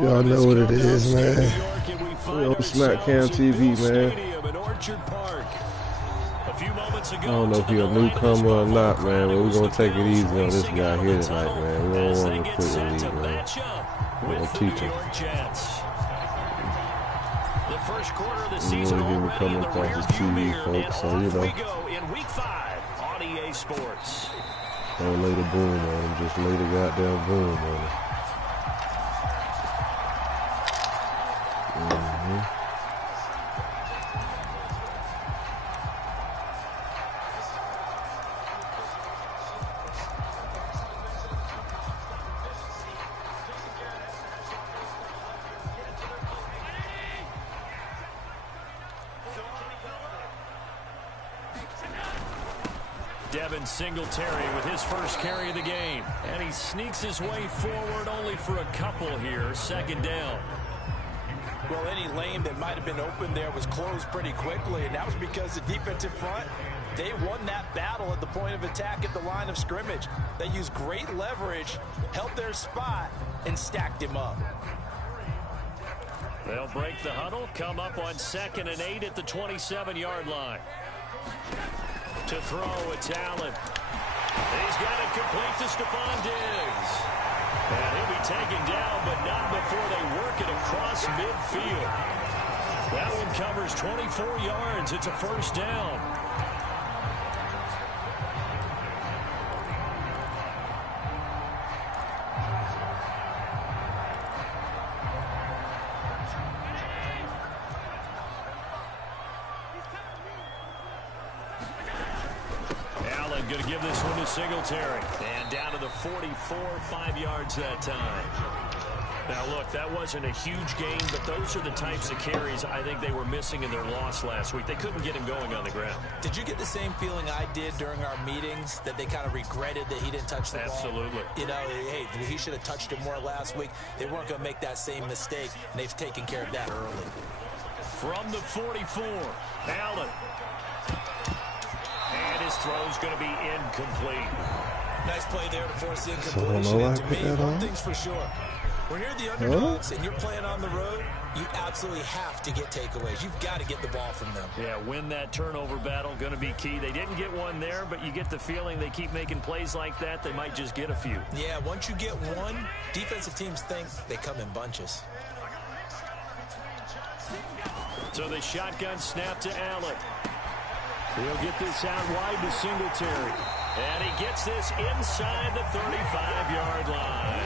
Y'all know what it is, man. We on SmackCam TV, man. I don't know if he a newcomer or not, man, but we're going to take it easy on this guy here tonight, man. We don't want him to quit the league, man. We're going to teach him. We want to hear me coming across his TV, folks, so, you know. Don't lay the boom on him, just lay the goddamn boom on him. Devin Singletary with his first carry of the game. And he sneaks his way forward only for a couple here. Second down. Well, any lane that might have been open there was closed pretty quickly, and that was because the defensive front, they won that battle at the point of attack at the line of scrimmage. They used great leverage, held their spot, and stacked him up. They'll break the huddle, come up on 2nd and 8 at the 27-yard line. To throw, it's Allen. He's got it complete to Stephon Diggs. And he'll be taken down, but not before they work it across midfield. That one covers 24 yards. It's a first down. Going to give this one to Singletary. And down to the 44, 5 yards that time. Now, look, that wasn't a huge gain, but those are the types of carries I think they were missing in their loss last week. They couldn't get him going on the ground. Did you get the same feeling I did during our meetings, that they kind of regretted that he didn't touch the ball? Absolutely. You know, hey, he should have touched it more last week. They weren't going to make that same mistake, and they've taken care of that early. From the 44, Allen. And his throw's going to be incomplete. Nice play there to force the incompletion. And to me, one thing's for sure. When you're the underdogs and you're playing on the road, you absolutely have to get takeaways. You've got to get the ball from them. Yeah, win that turnover battle, going to be key. They didn't get one there, but you get the feeling they keep making plays like that, they might just get a few. Yeah, once you get one, defensive teams think they come in bunches. So the shotgun snap to Allen. He'll get this out wide to Singletary. And he gets this inside the 35-yard line.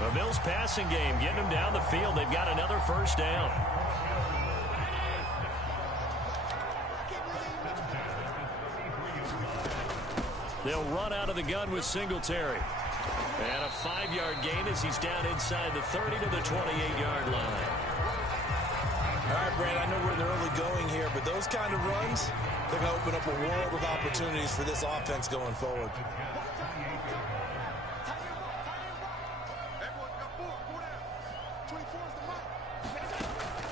The Bills passing game getting them down the field. They've got another first down. They'll run out of the gun with Singletary. And a 5-yard gain as he's down inside the 30 to the 28-yard line. All right, Brad, I know we're in the early going here, but those kind of runs, they're going to open up a world of opportunities for this offense going forward.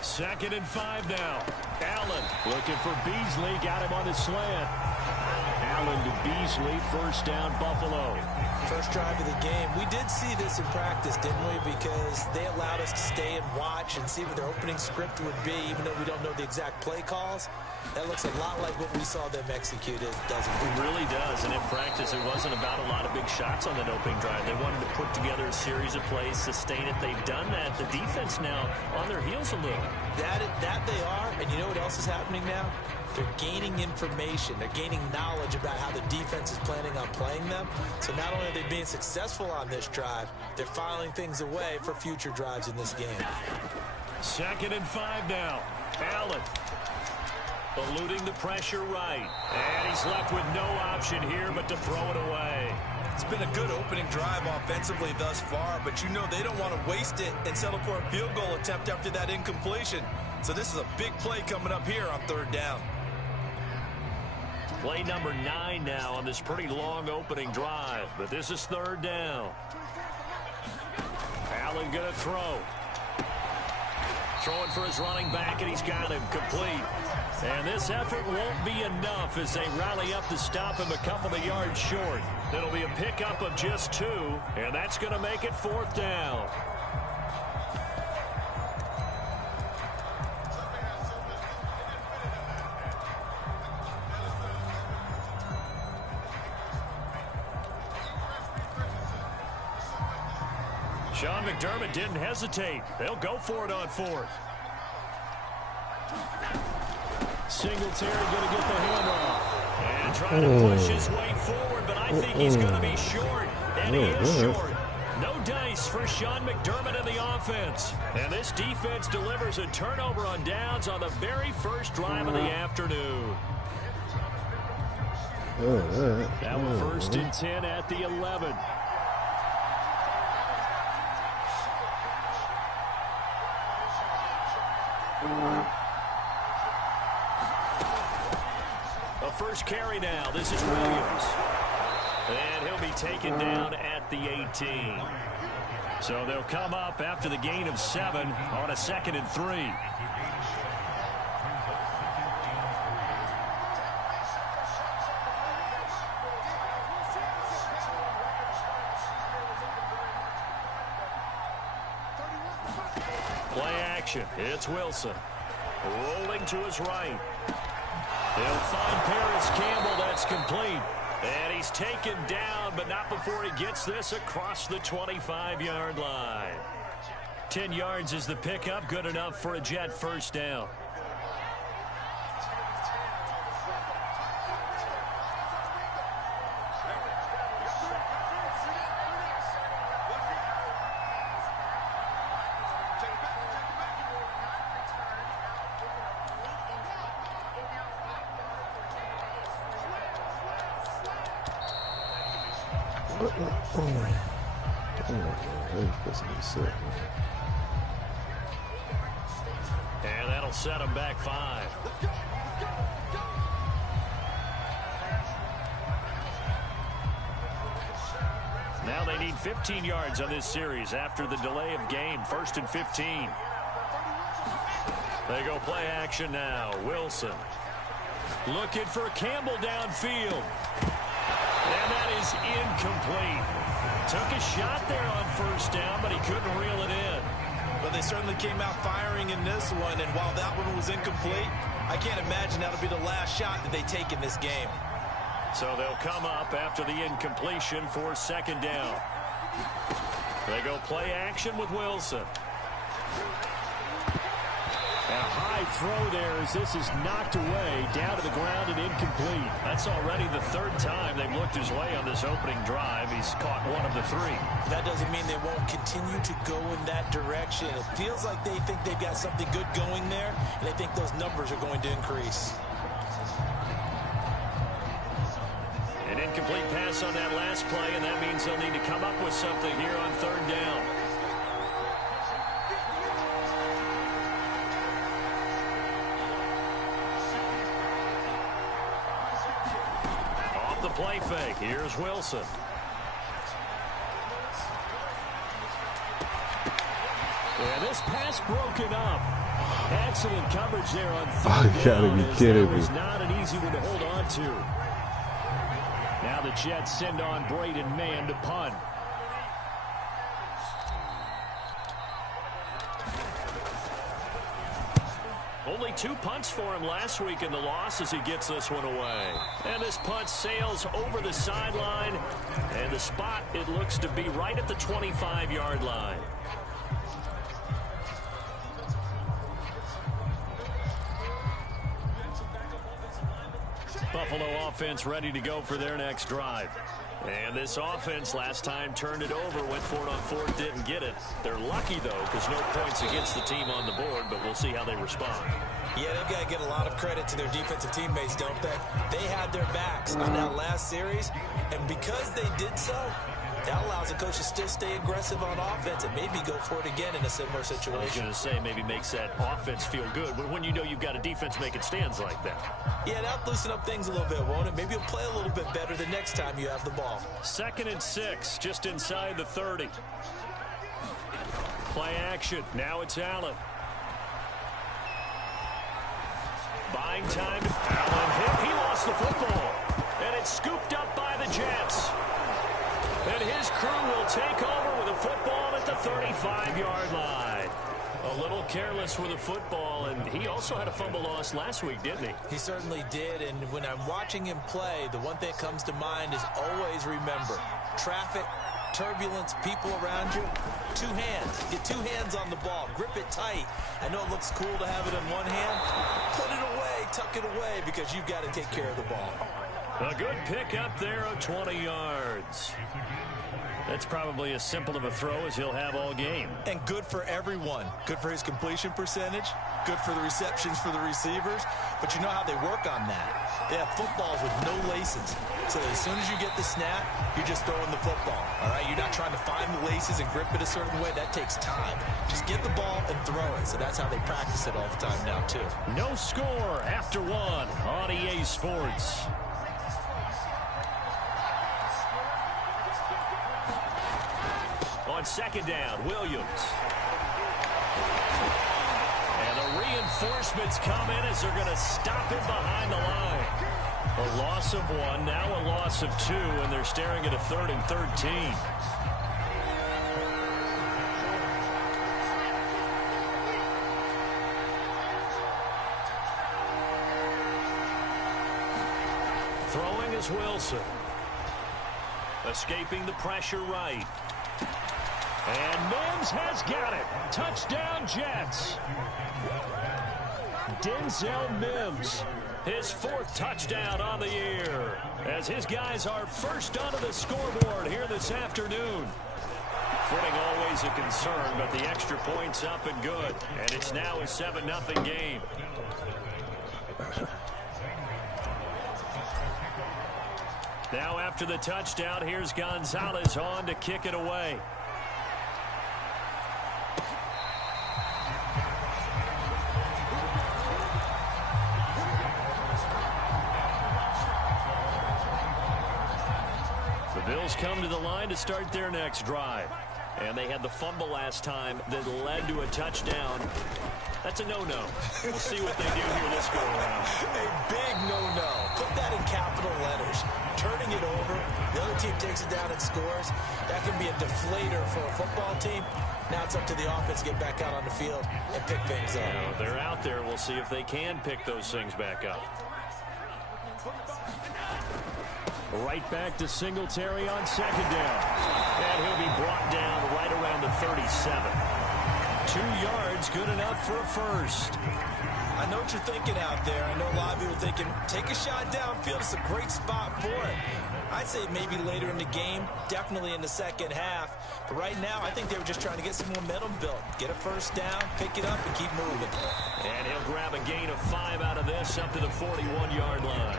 Second and 5 now. Allen looking for Beasley. Got him on the slant. Allen to Beasley. First down, Buffalo. First drive of the game. We did see this in practice, didn't we? Because they allowed us to stay and watch and see what their opening script would be, even though we don't know the exact play calls. That looks a lot like what we saw them execute, doesn't it? It really does. And in practice, it wasn't about a lot of big shots on that opening drive. They wanted to put together a series of plays, sustain it. They've done that. The defense now on their heels a little. That they are. And you know what else is happening now? They're gaining information. They're gaining knowledge about how the defense is planning on playing them. So not only are they being successful on this drive, they're filing things away for future drives in this game. Second and 5 now. Allen eluding the pressure right. And he's left with no option here but to throw it away. It's been a good opening drive offensively thus far, but you know they don't want to waste it and settle for a field goal attempt after that incompletion. So this is a big play coming up here on third down. Play number 9 now on this pretty long opening drive, but this is third down. Allen going to throw. Throwing for his running back, and he's got him complete. And this effort won't be enough as they rally up to stop him a couple of yards short. It'll be a pickup of just 2, and that's going to make it fourth down. Sean McDermott didn't hesitate. They'll go for it on 4th. Singletary going to get the handoff. And trying to push his way forward, but I think he's going to be short. And he is short. No dice for Sean McDermott in the offense. And this defense delivers a turnover on downs on the very first drive of the afternoon. Now 1st and 10 at the 11. A first carry now. This is Williams. And he'll be taken down at the 18. So they'll come up after the gain of 7 on a 2nd and 3. Play action. It's Wilson. Rolling to his right. They'll find Paris Campbell. That's complete. And he's taken down, but not before he gets this across the 25-yard line. 10 yards is the pickup. Good enough for a Jet first down. And that'll set him back 5. Now they need 15 yards on this series after the delay of game. 1st and 15. They go play action now. Wilson looking for Campbell downfield. And that is incomplete. Took a shot there on 1st down, but he couldn't reel it in. But they certainly came out firing in this one, and while that one was incomplete, I can't imagine that'll be the last shot that they take in this game. So they'll come up after the incompletion for 2nd down. They go play action with Wilson. A high throw there as this is knocked away, down to the ground and incomplete. That's already the 3rd time they've looked his way on this opening drive. He's caught 1 of the 3. That doesn't mean they won't continue to go in that direction. It feels like they think they've got something good going there, and they think those numbers are going to increase. An incomplete pass on that last play, and that means they'll need to come up with something here on 3rd down. The play fake. Here's Wilson. And this pass broken up. Excellent coverage there on 3rd down. You gotta be kidding me. It was not an easy one to hold on to. Now the Jets send on Braden Mann to punt. Only 2 punts for him last week in the loss as he gets this one away. And this punt sails over the sideline. And the spot, it looks to be right at the 25-yard line. Buffalo offense ready to go for their next drive. And this offense last time turned it over, went for it on 4th, didn't get it. They're lucky, though, because no points against the team on the board, but we'll see how they respond. Yeah, they've got to get a lot of credit to their defensive teammates, don't they? They had their backs on that last series, and because they did so, that allows the coach to still stay aggressive on offense and maybe go for it again in a similar situation. I was going to say maybe makes that offense feel good, but when you know you've got a defense making stands like that. Yeah, that'll loosen up things a little bit, won't it? Maybe you'll play a little bit better the next time you have the ball. 2nd and 6, just inside the 30. Play action. Now it's Allen. Buying time. Allen hit. He lost the football. And it's scooped up by the Jets. And his crew will take over with a football at the 35-yard line. A little careless with the football, and he also had a fumble loss last week, didn't he? He certainly did, and when I'm watching him play, the one thing that comes to mind is always remember, traffic turbulence, people around you. Two hands. Get two hands on the ball. Grip it tight. I know it looks cool to have it in one hand. Put it away. Tuck it away because you've got to take care of the ball. A good pick up there of 20 yards. That's probably as simple of a throw as he'll have all game. And good for everyone. Good for his completion percentage. Good for the receptions for the receivers. But you know how they work on that. They have footballs with no laces. So as soon as you get the snap, you're just throwing the football. All right? You're not trying to find the laces and grip it a certain way. That takes time. Just get the ball and throw it. So that's how they practice it all the time now, too. No score after one on EA Sports. On second down, Williams. And the reinforcements come in as they're going to stop him behind the line. A loss of one, now a loss of two, and they're staring at a 3rd and 13. Throwing is Wilson. Escaping the pressure right. And Mims has got it. Touchdown, Jets. Denzel Mims, his 4th touchdown on the year, as his guys are first onto the scoreboard here this afternoon. Footing always a concern, but the extra point's up and good. And it's now a 7-0 game. Now after the touchdown, here's Gonzalez on to kick it away. The Bills come to the line to start their next drive. And they had the fumble last time that led to a touchdown. That's a no-no. We'll see what they do here this go-around. A big no-no. Put that in capital letters. Turning it over, the other team takes it down and scores. That can be a deflator for a football team. Now it's up to the offense to get back out on the field and pick things up. Now, they're out there. We'll see if they can pick those things back up. Right back to Singletary on second down. And he'll be brought down right around the 37. 2 yards, good enough for a first. I know what you're thinking out there. I know a lot of you are thinking, take a shot downfield. It's a great spot for it. I'd say maybe later in the game, definitely in the second half. But right now, I think they were just trying to get some momentum built. Get a first down, pick it up, and keep moving. And he'll grab a gain of 5 out of this up to the 41-yard line.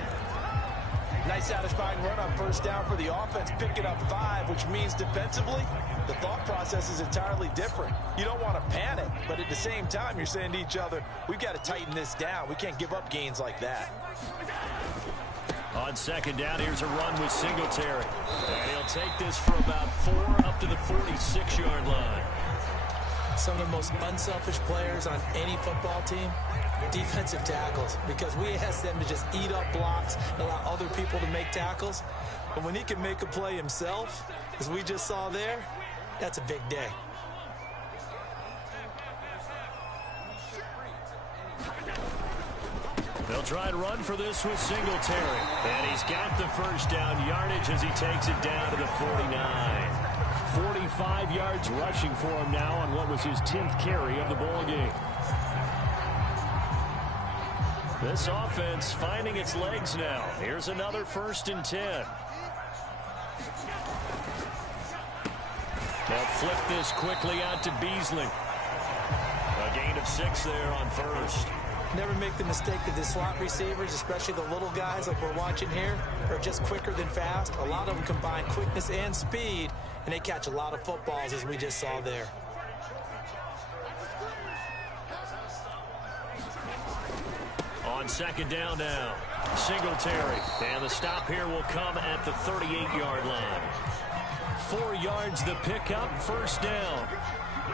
Nice satisfying run on first down for the offense, picking up 5, which means defensively, the thought process is entirely different. You don't want to panic, but at the same time, you're saying to each other, we've got to tighten this down. We can't give up gains like that. On second down, here's a run with Singletary. And he'll take this for about 4 up to the 46-yard line. Some of the most unselfish players on any football team, defensive tackles, because we ask them to just eat up blocks and allow other people to make tackles. But when he can make a play himself, as we just saw there, that's a big day. They'll try and run for this with Singletary. And he's got the first down yardage as he takes it down to the 49. 45 yards rushing for him now on what was his 10th carry of the ball game. This offense finding its legs now. Here's another 1st and 10. They'll flip this quickly out to Beasley. A gain of 6 there on first. Never make the mistake that the slot receivers, especially the little guys like we're watching here, are just quicker than fast. A lot of them combine quickness and speed, and they catch a lot of footballs, as we just saw there. On second down now, Singletary. And the stop here will come at the 38-yard line. 4 yards the pickup, first down.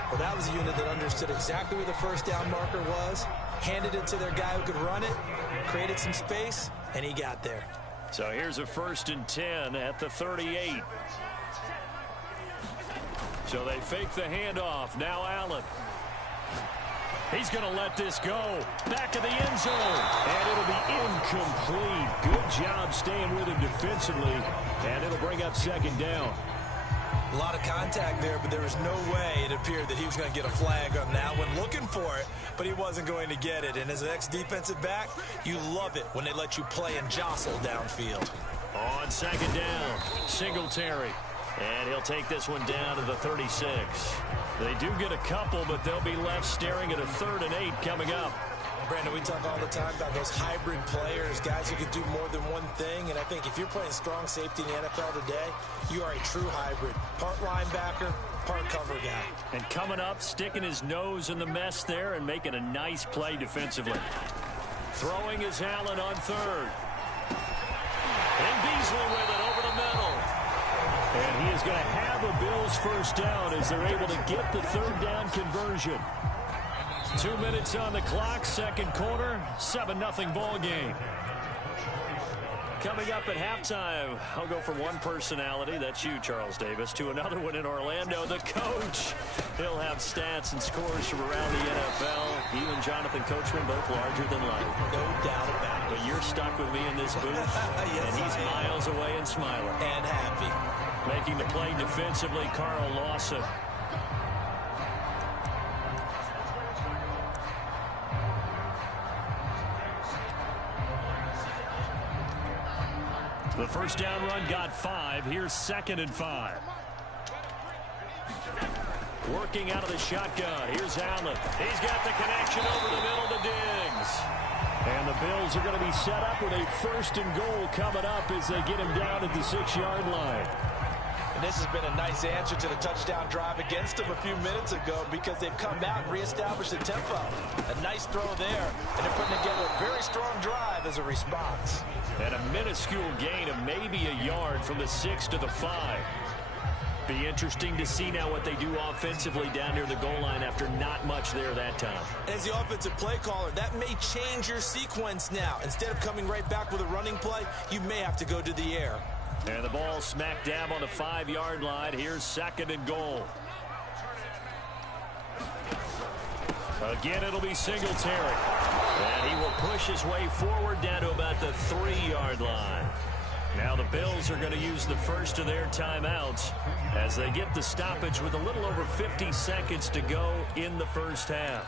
Well, that was a unit that understood exactly where the first down marker was, handed it to their guy who could run it, created some space, and he got there. So here's a 1st and 10 at the 38. So they fake the handoff. Now Allen. He's going to let this go. Back of the end zone. And it'll be incomplete. Good job staying with him defensively. And it'll bring up second down. A lot of contact there, but there was no way it appeared that he was going to get a flag on that one. Looking for it, but he wasn't going to get it. And as an ex-defensive back, you love it when they let you play and jostle downfield. On second down, Singletary. And he'll take this one down to the 36. They do get a couple, but they'll be left staring at a 3rd and 8 coming up. Brandon, we talk all the time about those hybrid players, guys who can do more than one thing. And I think if you're playing strong safety in the NFL today, you are a true hybrid. Part linebacker, part cover guy. And coming up, sticking his nose in the mess there and making a nice play defensively. Throwing is Allen on 3rd. And Beasley with it over the middle. And he is going to have a Bills first down as they're able to get the 3rd down conversion. 2 minutes on the clock, second quarter, 7-0 ball game. Coming up at halftime, I'll go from one personality, that's you, Charles Davis, to another one in Orlando, the coach. He'll have stats and scores from around the NFL. He and Jonathan Coachman both larger than life. No doubt about it. But you're stuck with me in this booth, yes, and he's miles away and smiling. And happy. Making the play defensively, Carl Lawson. The first down run got 5. Here's 2nd and 5. Working out of the shotgun. Here's Allen. He's got the connection over the middle to Diggs. And the Bills are going to be set up with a 1st and goal coming up as they get him down at the 6-yard line. And this has been a nice answer to the touchdown drive against them a few minutes ago because they've come out and reestablished the tempo. A nice throw there, and they're putting together a very strong drive as a response. And a minuscule gain of maybe a yard from the 6 to the 5. Be interesting to see now what they do offensively down near the goal line after not much there that time. As the offensive play caller, that may change your sequence now. Instead of coming right back with a running play, you may have to go to the air. And the ball smack dab on the 5-yard line. Here's 2nd and goal. Again, it'll be Singletary. And he will push his way forward down to about the 3-yard line. Now the Bills are going to use the first of their timeouts as they get the stoppage with a little over 50 seconds to go in the first half.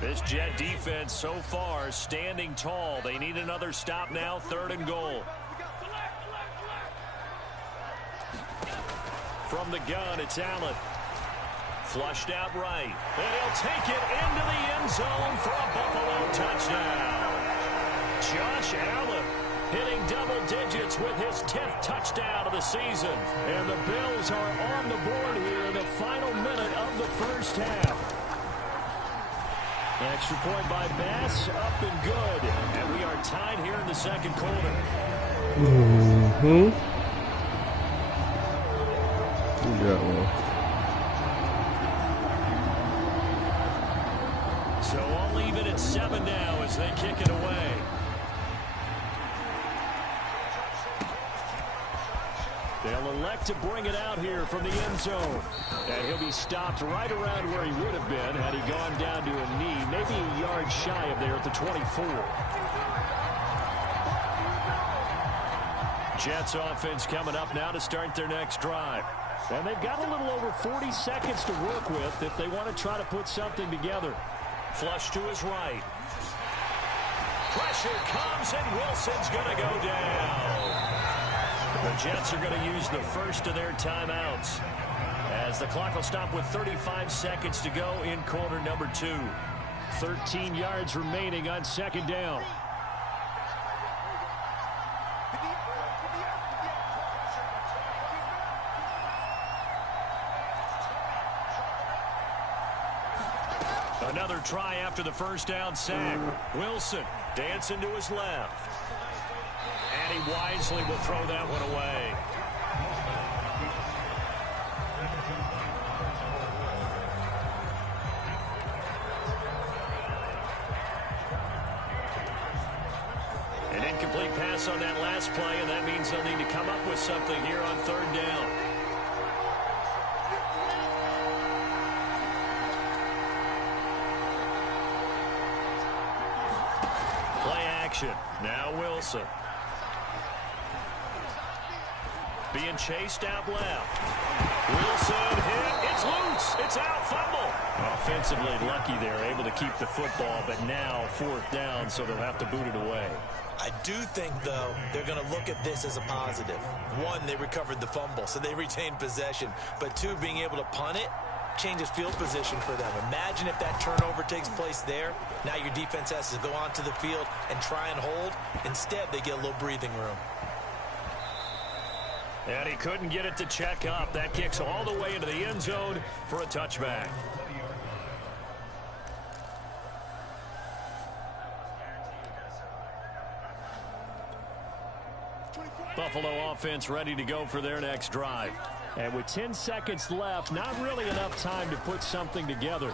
This Jet defense so far standing tall. They need another stop now, 3rd and goal. From the gun, it's Allen. Flushed out right. And he'll take it into the end zone for a Buffalo touchdown. Josh Allen hitting double digits with his 10th touchdown of the season. And the Bills are on the board here in the final minute of the first half. Extra point by Bass, up and good. And we are tied here in the second quarter. Mm-hmm. You got one. So all even at 7 now as they kick it away. They'll elect to bring it out here from the end zone. And he'll be stopped right around where he would have been had he gone down to a knee, maybe a yard shy of there at the 24. Jets offense coming up now to start their next drive. And they've got a little over 40 seconds to work with if they want to try to put something together. Flush to his right. Pressure comes and Wilson's going to go down. The Jets are going to use the first of their timeouts as the clock will stop with 35 seconds to go in quarter number 2. 13 yards remaining on 2nd down. Another try after the first down sack. Wilson dancing to his left. And he wisely will throw that one away. An incomplete pass on that last play, and that means they'll need to come up with something here on 3rd down. action. Now Wilson. Being chased out left. Wilson hit. It's loose. It's out. Fumble. Offensively, lucky they're able to keep the football, but now 4th down, so they'll have to boot it away. I do think, though, they're going to look at this as a positive. 1, they recovered the fumble, so they retained possession. But 2, being able to punt it changes field position for them. Imagine if that turnover takes place there. Now your defense has to go onto the field and try and hold. Instead, they get a little breathing room. And he couldn't get it to check up. That kicks all the way into the end zone for a touchback. Buffalo offense ready to go for their next drive. And with 10 seconds left, not really enough time to put something together. A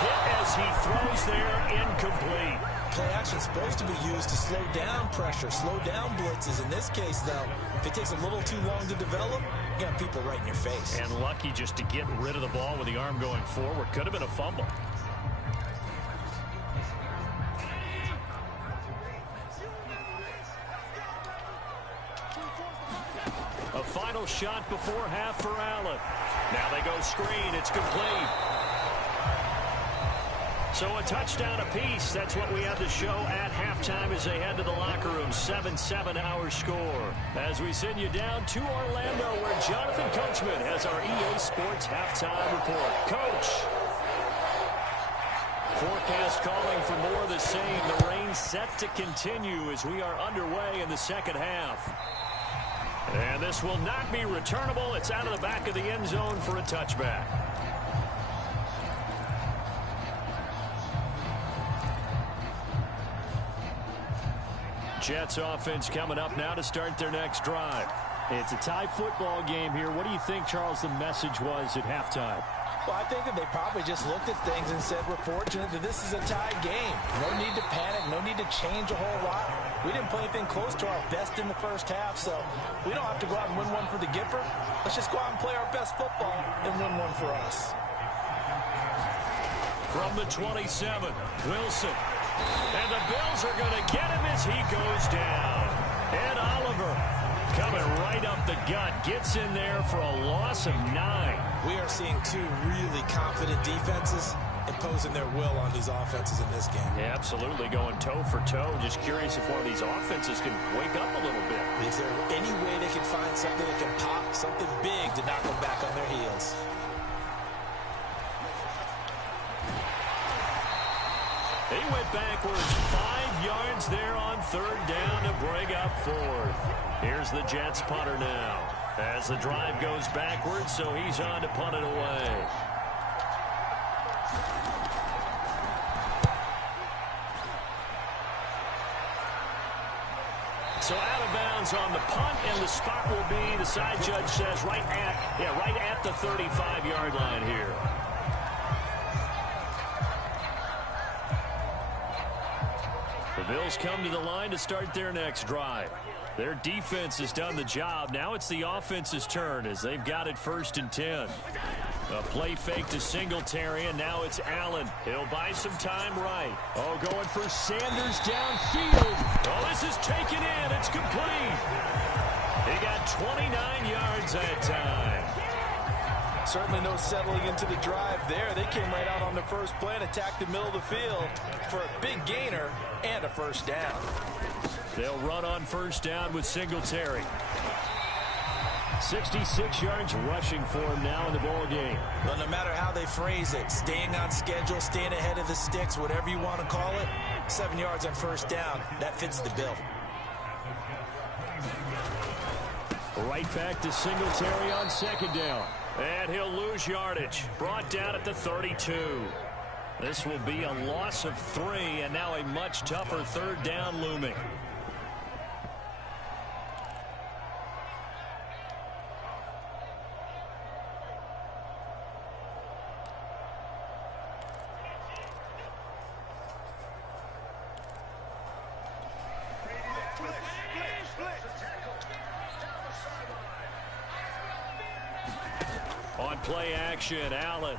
hit as he throws there, incomplete. Play action is supposed to be used to slow down pressure, slow down blitzes. In this case, though, if it takes a little too long to develop, you got people right in your face. And lucky just to get rid of the ball with the arm going forward. Could have been a fumble. A final shot before half for Allen. Now they go screen. It's complete. So a touchdown apiece. That's what we have to show at halftime as they head to the locker room. 7-7 our score. As we send you down to Orlando, where Jonathan Coachman has our EA Sports halftime report. Coach. Forecast calling for more of the same. The rain set to continue as we are underway in the second half. And this will not be returnable. It's out of the back of the end zone for a touchback. Jets offense coming up now to start their next drive. It's a tie football game here. What do you think, Charles, the message was at halftime? Well, I think that they probably just looked at things and said, we're fortunate that this is a tie game. No need to panic, no need to change a whole lot. We didn't play anything close to our best in the first half, so we don't have to go out and win one for the Gipper. Let's just go out and play our best football and win one for us. From the 27, Wilson. And the Bills are going to get him as he goes down. Ed Oliver coming right up the gut. Gets in there for a loss of 9. We are seeing 2 really confident defenses imposing their will on these offenses in this game. Yeah, absolutely, going toe for toe. Just curious if one of these offenses can wake up a little bit. Is there any way they can find something that can pop, something big to knock them back on their heels? He went backwards 5 yards there on 3rd down to bring up 4th. Here's the Jets punter now. As the drive goes backwards, so he's on to punt it away. So out of bounds on the punt, and the spot will be, the side judge says, right at the 35-yard line here. The Bills come to the line to start their next drive. Their defense has done the job. Now it's the offense's turn as they've got it 1st and 10. A play fake to Singletary, and now it's Allen. He'll buy some time right. Oh, going for Sanders downfield. Oh, this is taken in. It's complete. He got 29 yards that time. Certainly no settling into the drive there. They came right out on the first play and attacked the middle of the field for a big gainer and a 1st down. They'll run on 1st down with Singletary. 66 yards rushing for him now in the ball game. Well, no matter how they phrase it, staying on schedule, staying ahead of the sticks, whatever you want to call it, 7 yards on 1st down, that fits the bill. Right back to Singletary on 2nd down. And he'll lose yardage. Brought down at the 32. This will be a loss of 3, and now a much tougher 3rd down looming. On play action, Allen.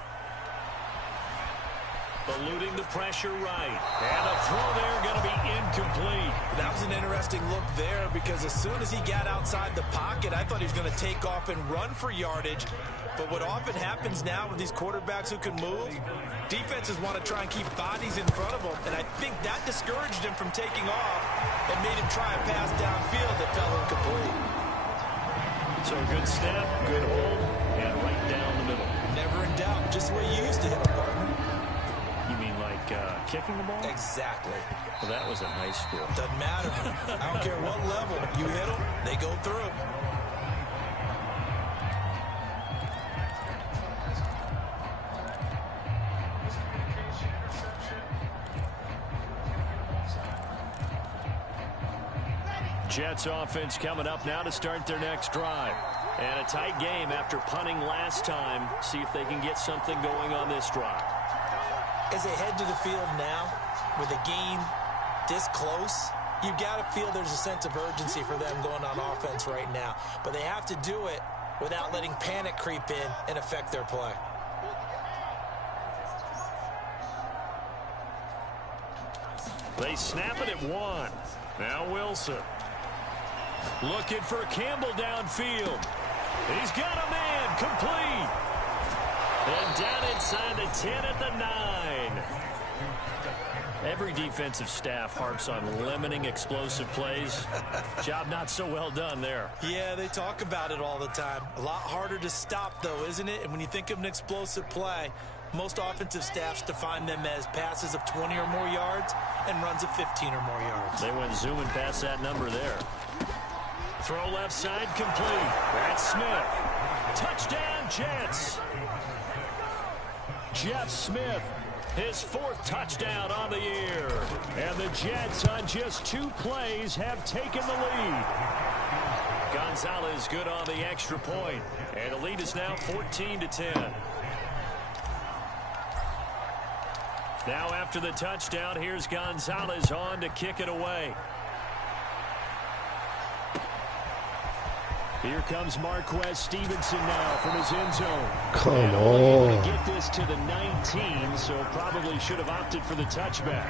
eluding the pressure right. And a throw there going to be incomplete. That was an interesting look there because as soon as he got outside the pocket, I thought he was going to take off and run for yardage. But what often happens now with these quarterbacks who can move, defenses want to try and keep bodies in front of them. And I think that discouraged him from taking off and made him try a pass downfield that fell incomplete. So a good snap, good hold, and right down the middle. Never in doubt. Just the way you used to hit a partner. You mean like kicking the ball? Exactly. Well, that was in high school. Doesn't matter. I don't care what level. You hit them, they go through. Jets offense coming up now to start their next drive. And a tight game after punting last time. See if they can get something going on this drive. As they head to the field now, with a game this close, you got to feel there's a sense of urgency for them going on offense right now. But they have to do it without letting panic creep in and affect their play. They snap it at 1. Now Wilson. Looking for Campbell downfield. He's got a man, complete. And down inside the 10 at the 9. Every defensive staff harps on limiting explosive plays. Job not so well done there. Yeah, they talk about it all the time. A lot harder to stop, though, isn't it? And when you think of an explosive play, most offensive staffs define them as passes of 20 or more yards and runs of 15 or more yards. They went zooming past that number there. Throw left side complete. That's Smith. Touchdown, Jets. Jeff Smith, his 4th touchdown on the year. And the Jets on just 2 plays have taken the lead. Gonzalez good on the extra point. And the lead is now 14-10. Now after the touchdown, here's Gonzalez on to kick it away. Here comes Marquez Stevenson now from his end zone. Come on. Able to get this to the 19, so probably should have opted for the touchback.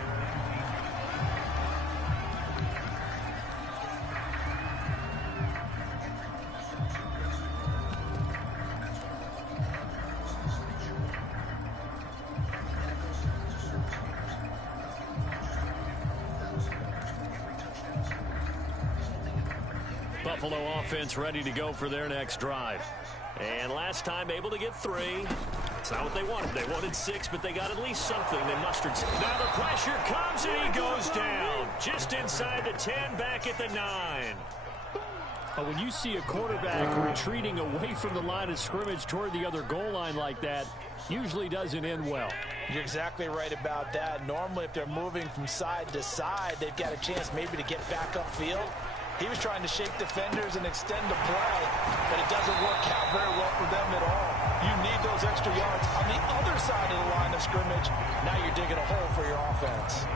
Buffalo offense ready to go for their next drive. And last time able to get 3. It's not what they wanted. They wanted 6, but they got at least something. They mustered. Now the pressure comes and he goes down. Just inside the 10, back at the 9. When you see a quarterback retreating away from the line of scrimmage toward the other goal line like that, usually doesn't end well. You're exactly right about that. Normally, if they're moving from side to side, they've got a chance maybe to get back upfield. He was trying to shake defenders and extend the play, but it doesn't work out very well for them at all. You need those extra yards on the other side of the line of scrimmage. Now you're digging a hole for your offense.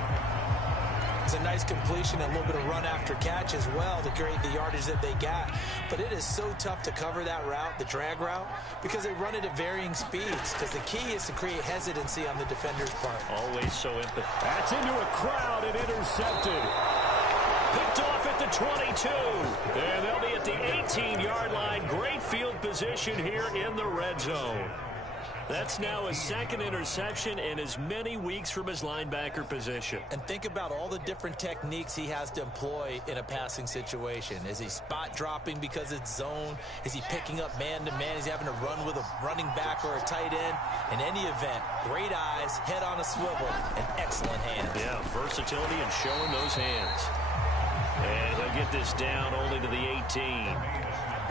It's a nice completion and a little bit of run after catch as well to create the yardage that they got. But it is so tough to cover that route, the drag route, because they run it at varying speeds. Because the key is to create hesitancy on the defender's part. Always so empathetic. That's into a crowd and intercepted. Picked off at the 22. And they'll be at the 18-yard line. Great field position here in the red zone. That's now his 2nd interception in as many weeks from his linebacker position. And think about all the different techniques he has to employ in a passing situation. Is he spot dropping because it's zone? Is he picking up man-to-man? Is he having to run with a running back or a tight end? In any event, great eyes, head on a swivel, and excellent hands. Yeah, versatility and showing those hands. And he'll get this down only to the 18.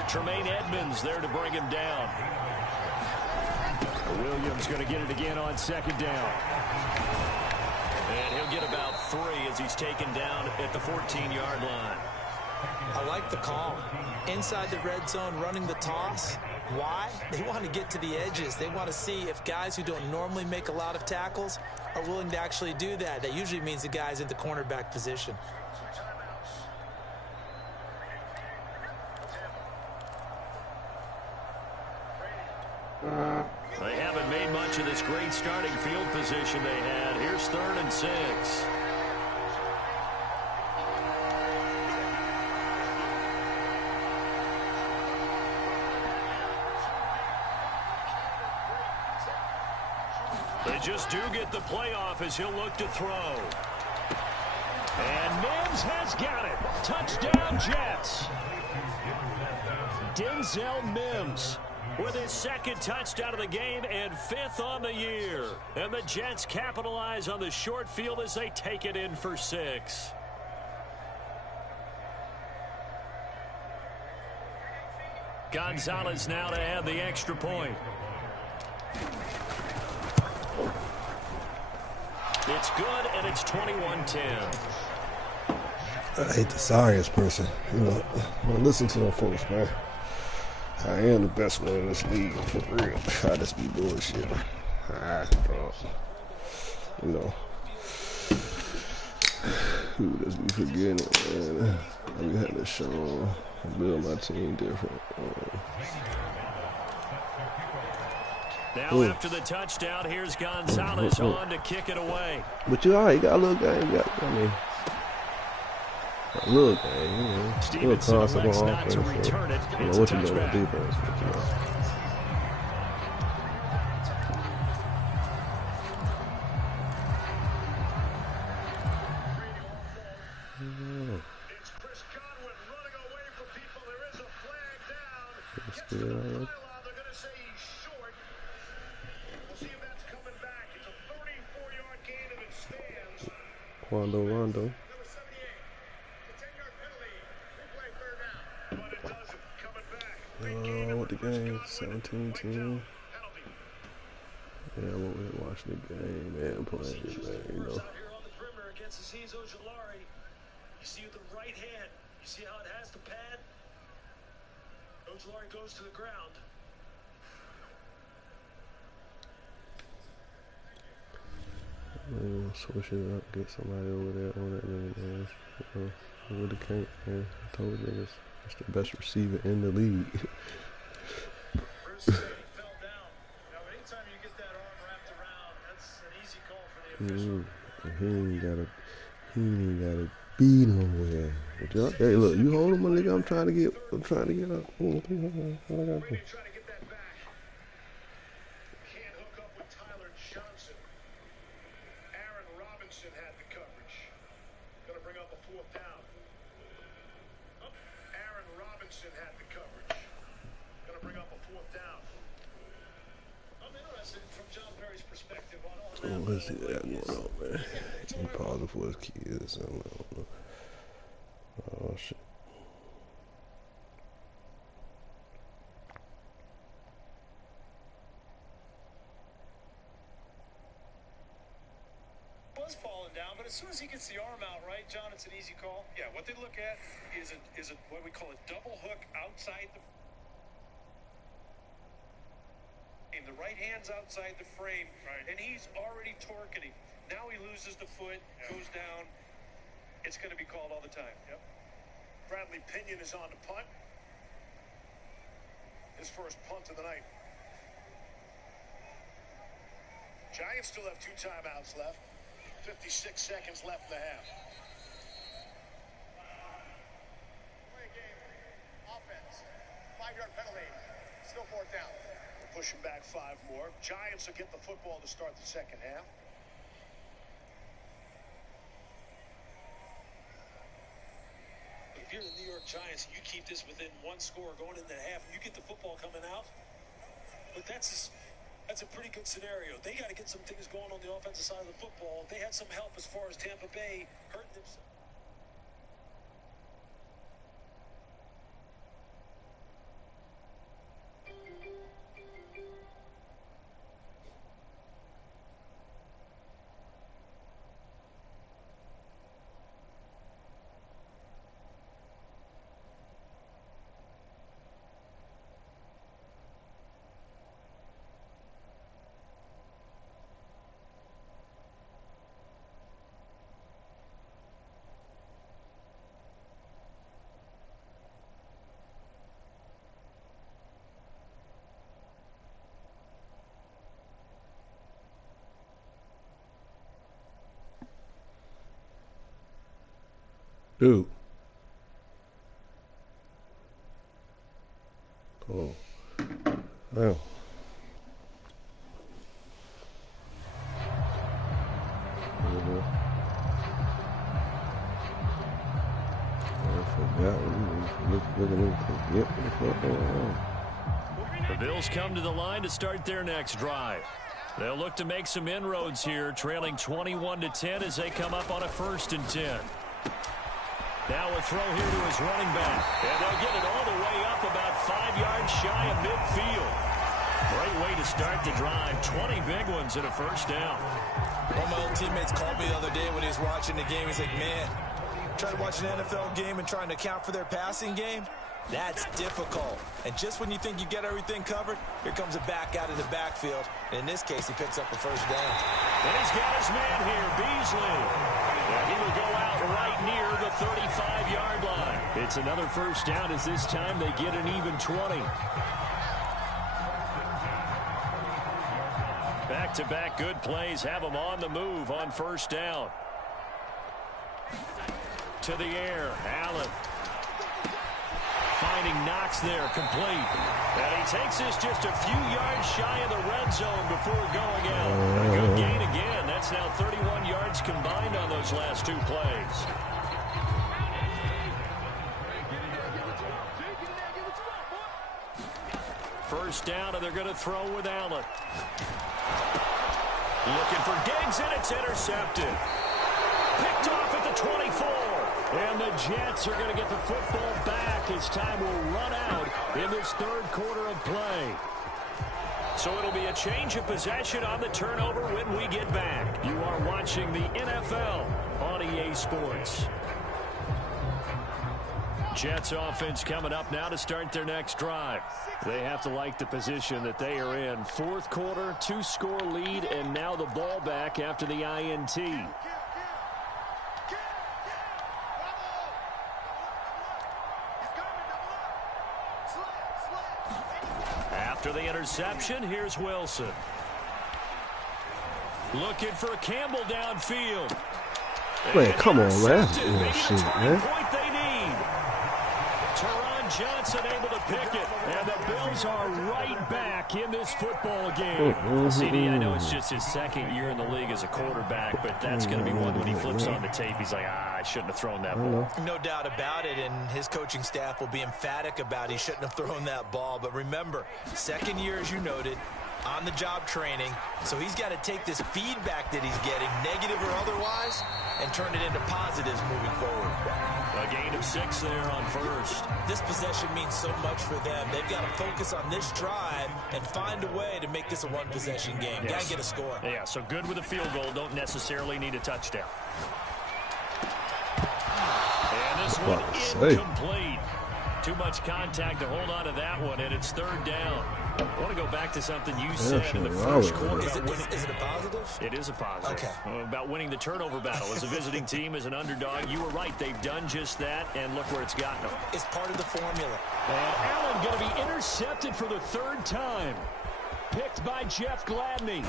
Tremaine Edmonds there to bring him down. Williams going to get it again on 2nd down. And he'll get about 3 as he's taken down at the 14-yard line. I like the call. Inside the red zone running the toss. Why? They want to get to the edges. They want to see if guys who don't normally make a lot of tackles are willing to actually do that. That usually means the guys in the cornerback position. They haven't made much advantage of this great starting field position they had. Here's 3rd and 6. They just do get the playoff as he'll look to throw. And Mims has got it. Touchdown, Jets. Denzel Mims with his 2nd touchdown of the game and 5th on the year. And the Jets capitalize on the short field as they take it in for 6. Gonzalez now to add the extra point. It's good, and it's 21-10. I hate the science person. You know, I listen to them folks, man. I am the best one in this league, for real. I just be bullshit. You know. Who does be forgetting it, man? I be having to show, build my team different. Now after the touchdown, here's Gonzalez on to kick it away. But you all right, you got a little game. A little game, you know. Stevenson elects not to return it. It's a touchback. Defense, but, you know. It's Chris Godwin running away from people. There is a flag down. They're going to say he's short. We'll see if that's coming back. It's a 34-yard gain and it stands. Rondo. Number 78. The 10-yard penalty. Replay third down. But it doesn't. Coming back. Big gain What the for Chris game? Godwin. 17-10. Penalty. Yeah, I'm over here watching the game, man, playing it, man, you know. Out here on the perimeter against Azeez Ojulari. You see with the right hand, you see how it has the pad? Ojulari goes to the ground. Switch it up, get somebody over there on that man. You know, with the can't, man. I told you, it's the best receiver in the league. Bruce said he fell down. Now, anytime you get that arm wrapped around, that's an easy call for the official. He ain't gotta be nowhere. Hey, look, you hold him, my nigga. I'm trying to get up. Brady trying to get that back. Can't hook up with Tyler Johnson. Aaron Robinson had the coverage. Going to bring up a 4th down. Aaron Robinson had the coverage. Going to bring up a 4th down. I'm interested from John Perry's perspective on all Oh, that. let's see what that going on, man. He pausing for his kids or something. I don't know. Oh, shit. Was falling down, but as soon as he gets the arm out right, John, it's an easy call. Yeah, what they look at is a what we call a double hook outside the frame. The right hand's outside the frame, and he's already torquing him. Now he loses the foot, goes down. It's going to be called all the time. Yep. Bradley Pinion is on the punt. His first punt of the night. Giants still have 2 timeouts left. 56 seconds left in the half. Play game. Offense. 5-yard penalty. Still 4th down. We're pushing back 5 more. Giants will get the football to start the second half. If you're the New York Giants, you keep this within 1 score going into the half, and you get the football coming out. But that's a pretty good scenario. They got to get some things going on the offensive side of the football. They had some help as far as Tampa Bay hurting themselves. Dude. Oh. Wow. The Bills come to the line to start their next drive. They'll look to make some inroads here, trailing 21-10 as they come up on a 1st and 10. Now a throw here to his running back. And they'll get it all the way up about 5 yards shy of midfield. Great way to start the drive. 20 big ones and a 1st down. One of my old teammates called me the other day when he was watching the game. He's like, man, trying to watch an NFL game and trying to account for their passing game? That's difficult. And just when you think you get everything covered, here comes a back out of the backfield. And in this case, he picks up a 1st down. And he's got his man here, Beasley. And he will go out right near the 35-yard line. It's another 1st down as this time they get an even 20. Back-to-back good plays have them on the move on 1st down. To the air, Allen. Finding Knox there, complete. And he takes this just a few yards shy of the red zone before going out. A good gain again. That's now 31 yards combined on those last 2 plays. First down, and they're going to throw with Allen. Looking for Diggs, and it's intercepted. Picked off at the 24. And the Jets are going to get the football back as time will run out in this 3rd quarter of play. So it'll be a change of possession on the turnover when we get back. You are watching the NFL on EA Sports. Jets offense coming up now to start their next drive. They have to like the position that they are in. 4th quarter, 2-score lead, and now the ball back after the INT. After the interception, here's Wilson. Looking for Campbell downfield. Man, come on, man. Maybe Shit, the turning man. point they need. Teron Johnson able to pick it. And the Bills are right back in this football game. CD, I know it's just his 2nd year in the league as a quarterback, but that's going to be one when he flips on the tape. He's like, I shouldn't have thrown that ball. No doubt about it, and his coaching staff will be emphatic about he shouldn't have thrown that ball. But remember, 2nd year, as you noted, on-the-job training, so he's got to take this feedback that he's getting, negative or otherwise, and turn it into positives moving forward. A gain of 6 there on 1st. This possession means so much for them. They've got to focus on this drive and find a way to make this a 1-possession game. Yes. Got to get a score. Yeah, so good with a field goal. Don't necessarily need a touchdown. And this one incomplete. Too much contact to hold on to that one, and it's 3rd down. I want to go back to something you said in the 1st quarter. Is it a positive? It is a positive. Okay. About winning the turnover battle. As a visiting team, as an underdog, you were right. They've done just that, and look where it's gotten them. It's part of the formula. And Allen going to be intercepted for the 3rd time. Picked by Jeff Gladney.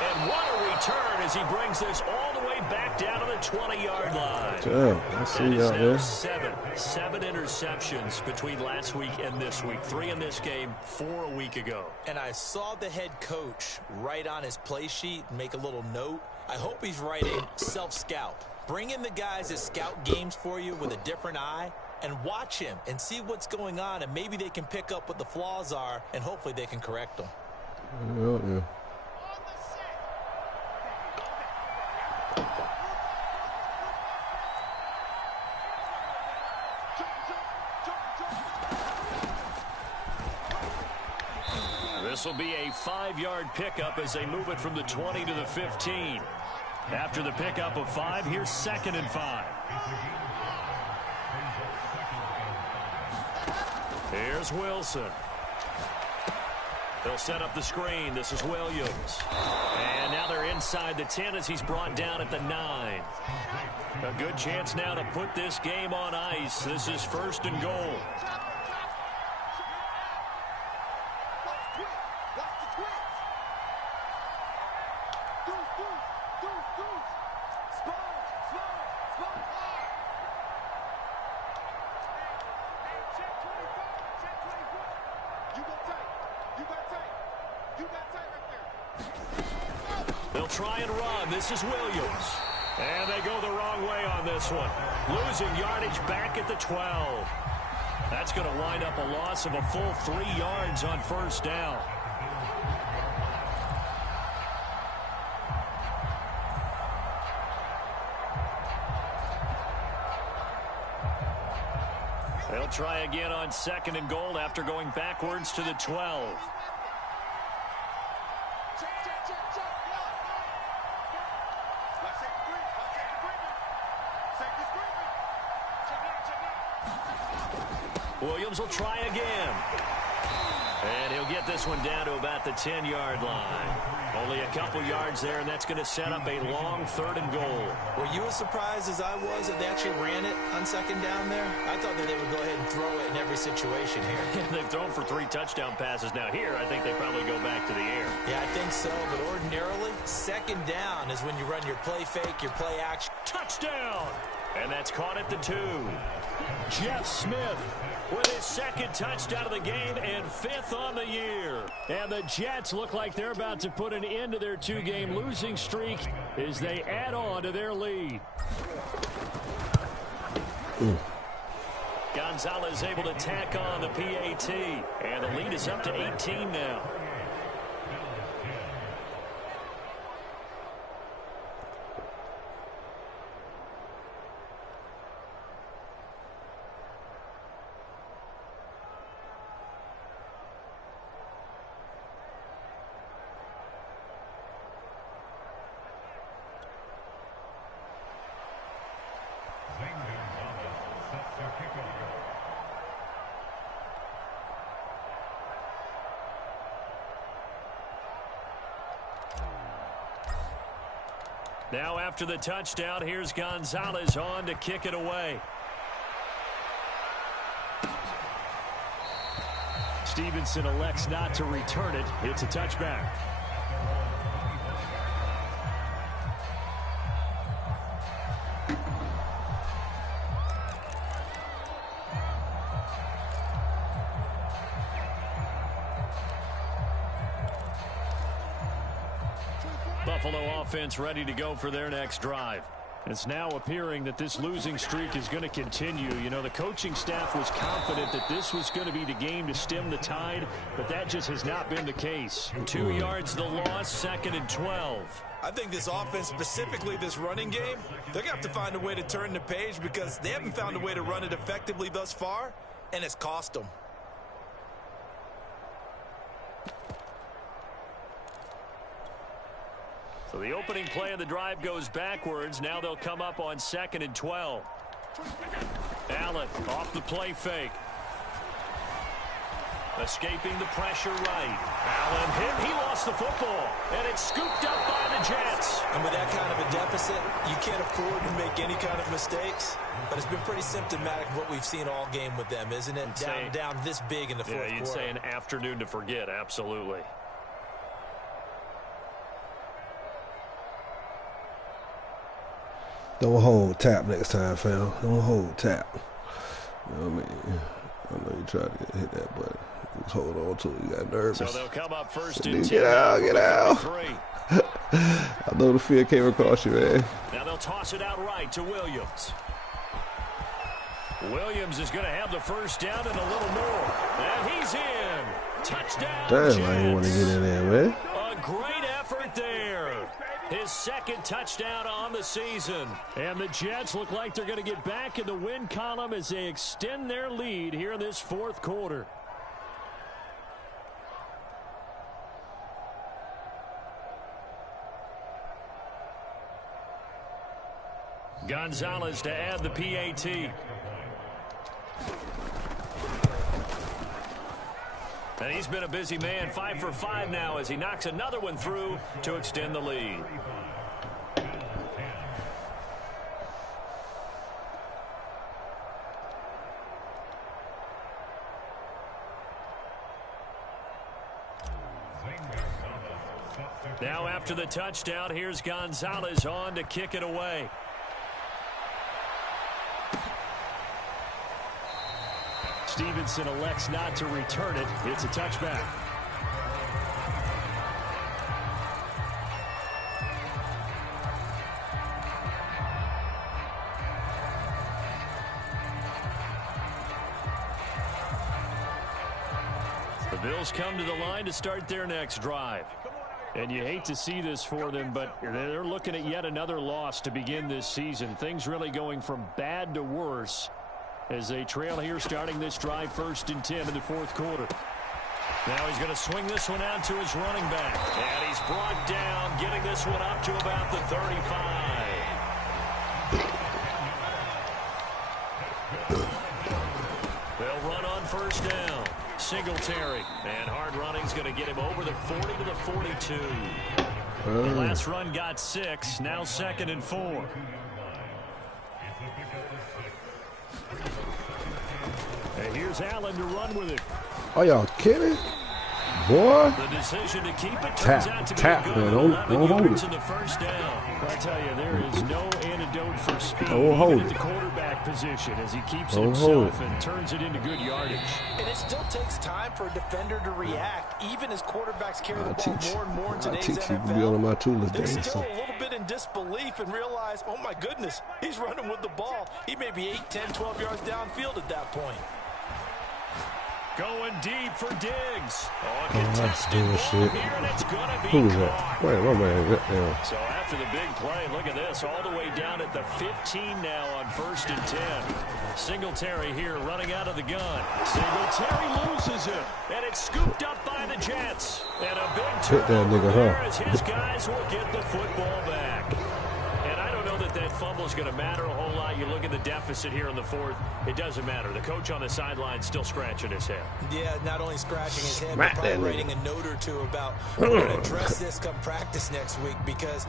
And what a return as he brings this all the way back down to the 20-yard line. Damn, I see y'all there. Seven interceptions between last week and this week. 3 in this game, 4 a week ago. And I saw the head coach write on his play sheet and make a little note. I hope he's writing self-scout. Bring in the guys that scout games for you with a different eye and watch him and see what's going on, and maybe they can pick up what the flaws are, and hopefully they can correct them. Yeah. This will be a 5-yard pickup as they move it from the 20 to the 15. After the pickup of 5, here's 2nd and 5. Here's Wilson. They'll set up the screen. This is Williams. And now they're inside the 10 as he's brought down at the 9. A good chance now to put this game on ice. This is 1st and goal. They'll try and run. This is Williams. And they go the wrong way on this one. Losing yardage back at the 12. That's going to wind up a loss of a full 3 yards on first down. They'll try again on 2nd and goal after going backwards to the 12. Williams will try again. And he'll get this one down to about the 10-yard line. Only a couple yards there, and that's going to set up a long 3rd and goal. Were you as surprised as I was that they actually ran it on 2nd down there? I thought that they would go ahead and throw it in every situation here. They've thrown for 3 touchdown passes. Now here, I think they probably go back to the air. Yeah, I think so, but ordinarily, 2nd down is when you run your play fake, your play action. Touchdown! And that's caught at the 2. Jeff Smith with his 2nd touchdown of the game and 5th on the year. And the Jets look like they're about to put an end to their 2-game losing streak as they add on to their lead. Gonzalez able to tack on the PAT. And the lead is up to 18 now. Now after the touchdown, here's Gonzalez on to kick it away. Stevenson elects not to return it. It's a touchback. Buffalo offense ready to go for their next drive. It's now appearing that this losing streak is going to continue. You know, the coaching staff was confident that this was going to be the game to stem the tide, but that just has not been the case. 2 yards the loss, 2nd and 12. I think this offense, specifically this running game, they're going to have to find a way to turn the page because they haven't found a way to run it effectively thus far, and it's cost them. So the opening play of the drive goes backwards. Now they'll come up on 2nd and 12. Allen off the play fake. Escaping the pressure right. Allen hit. He lost the football. And it's scooped up by the Jets. And with that kind of a deficit, you can't afford to make any kind of mistakes. But it's been pretty symptomatic of what we've seen all game with them, isn't it? Down this big in the fourth quarter. You'd say an afternoon to forget. Absolutely. Don't hold tap next time, fam. Don't hold tap. You know what I mean? I know you tried to hit that, but just hold on to it. You got nervous. So they'll come up first and and 10. Get out, get out. I know the fear came across you, man. Now they'll toss it out right to Williams. Williams is going to have the first down and a little more. And he's in. Touchdown, Damn, Jets. I didn't want to get in there, man. A great effort there. His 2nd touchdown on the season. And the Jets look like they're going to get back in the win column as they extend their lead here in this fourth quarter. Gonzalez to add the PAT. And he's been a busy man, 5 for 5 now as he knocks another one through to extend the lead. Now after the touchdown, here's Gonzalez on to kick it away. Stevenson elects not to return it. It's a touchback. The Bills come to the line to start their next drive. And you hate to see this for them, but they're looking at yet another loss to begin this season. Things really going from bad to worse as they trail here starting this drive 1st and 10 in the 4th quarter. Now he's going to swing this one out to his running back. And he's brought down, getting this one up to about the 35. They'll run on 1st down. Singletary, and hard running's going to get him over the 40 to the 42. The last run got 6, now 2nd and 4. And here's Allen to run with it. Are y'all kidding? Boy. The decision to keep it turns out to be good. Man. Don't hold it. In the 1st down. I tell you, there is no antidote for speed even at the quarterback position as he keeps it himself and turns it into good yardage. And it still takes time for a defender to react, even as quarterbacks carry the ball more and more in today's NFL. Be on my tools They're day, still a little bit in disbelief and realize, oh my goodness, he's running with the ball. He may be 8, 10, 12 yards downfield at that point. Going deep for Diggs. Contested ball here, and it's going to be Who was caught. that? Wait, my man. Yeah. So after the big play, look at this, all the way down at the 15 now on 1st and 10. Singletary here running out of the gun. Singletary loses it, and it's scooped up by the Jets. And a big turnover there as his guys will get the football back. And I don't know that fumble is going to matter a whole lot. You look at the deficit here in the 4th. It doesn't matter. The coach on the sideline still scratching his head. Yeah, not only scratching his head, but probably writing a note or two about we're going to address this come practice next week because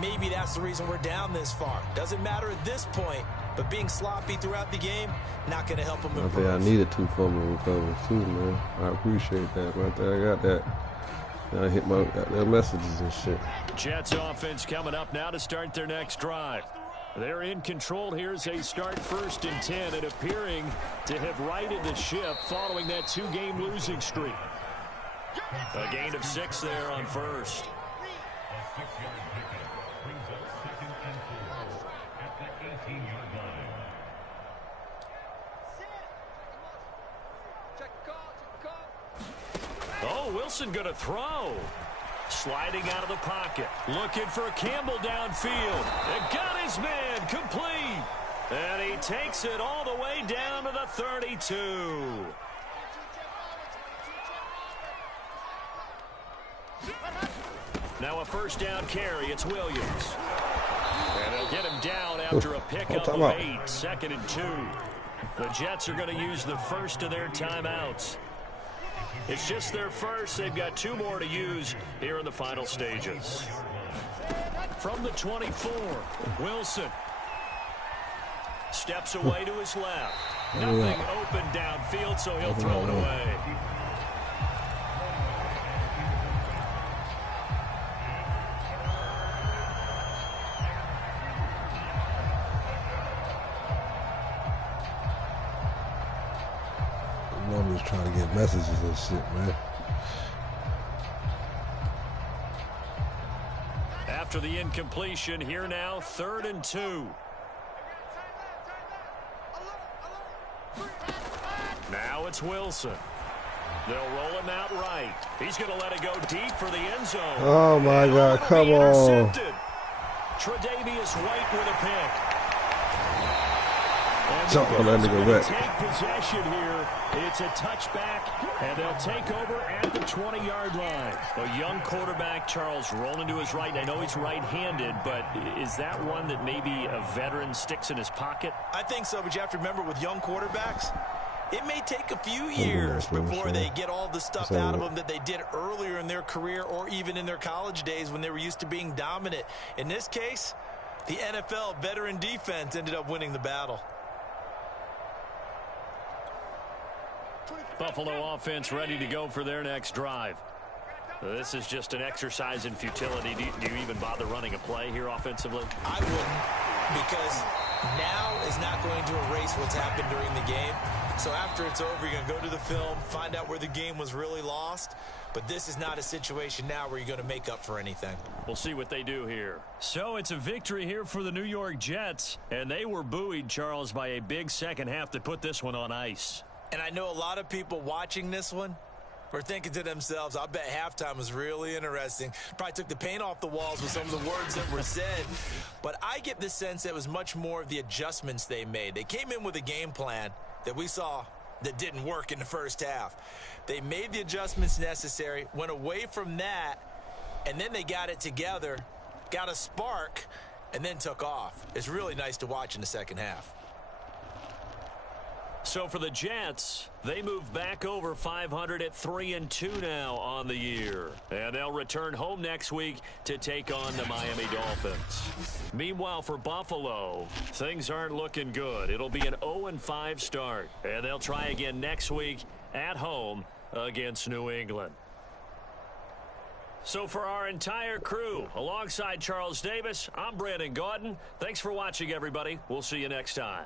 maybe that's the reason we're down this far. Doesn't matter at this point, but being sloppy throughout the game, not going to help him improve. I needed 2 fumble recoveries too, man. I appreciate that right there. I got that. I hit my messages and shit. Jets offense coming up now to start their next drive. They're in control here as they start 1st and 10 and appearing to have righted the ship following that 2-game losing streak. A gain of 6 there on 1st. Oh, Wilson going to throw. Sliding out of the pocket. Looking for Campbell downfield. And got his man complete. And he takes it all the way down to the 32. Now a 1st down carry. It's Williams. And they'll get him down after a pickup of 8. 2nd and 2. The Jets are going to use the 1st of their timeouts. It's just their 1st. They've got 2 more to use here in the final stages. From the 24, Wilson steps away to his left. Nothing open downfield, so he'll throw it away. Mommy's trying to get messages and shit, man. After the incompletion, here now, 3rd and 2. Now it's Wilson. They'll roll him out right. He's going to let it go deep for the end zone. Oh, my God. Come on. Tre'Davious White with a pick. Jump on that nigga wet. Take possession here. It's a touchback, and they'll take over at the 20-yard line. A young quarterback, Charles, rolling to his right. I know he's right-handed, but is that one that maybe a veteran sticks in his pocket? I think so, but you have to remember with young quarterbacks, it may take a few years before they get all the stuff out of them that they did earlier in their career or even in their college days when they were used to being dominant. In this case, the NFL veteran defense ended up winning the battle. Buffalo offense ready to go for their next drive. This is just an exercise in futility. Do you even bother running a play here offensively? I wouldn't, because now is not going to erase what's happened during the game. So after it's over, you're going to go to the film, find out where the game was really lost. But this is not a situation now where you're going to make up for anything. We'll see what they do here. So it's a victory here for the New York Jets. And they were buoyed, Charles, by a big second half to put this one on ice. And I know a lot of people watching this one were thinking to themselves, I bet halftime was really interesting. Probably took the paint off the walls with some of the words that were said. But I get the sense that it was much more of the adjustments they made. They came in with a game plan that we saw that didn't work in the first half. They made the adjustments necessary, went away from that, and then they got it together, got a spark, and then took off. It's really nice to watch in the second half. So for the Jets, they move back over 500 at 3-2 now on the year. And they'll return home next week to take on the Miami Dolphins. Meanwhile, for Buffalo, things aren't looking good. It'll be an 0-5 start. And they'll try again next week at home against New England. So for our entire crew, alongside Charles Davis, I'm Brandon Gaudin. Thanks for watching, everybody. We'll see you next time.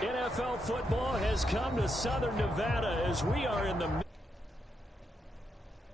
NFL football has come to Southern Nevada as we are in the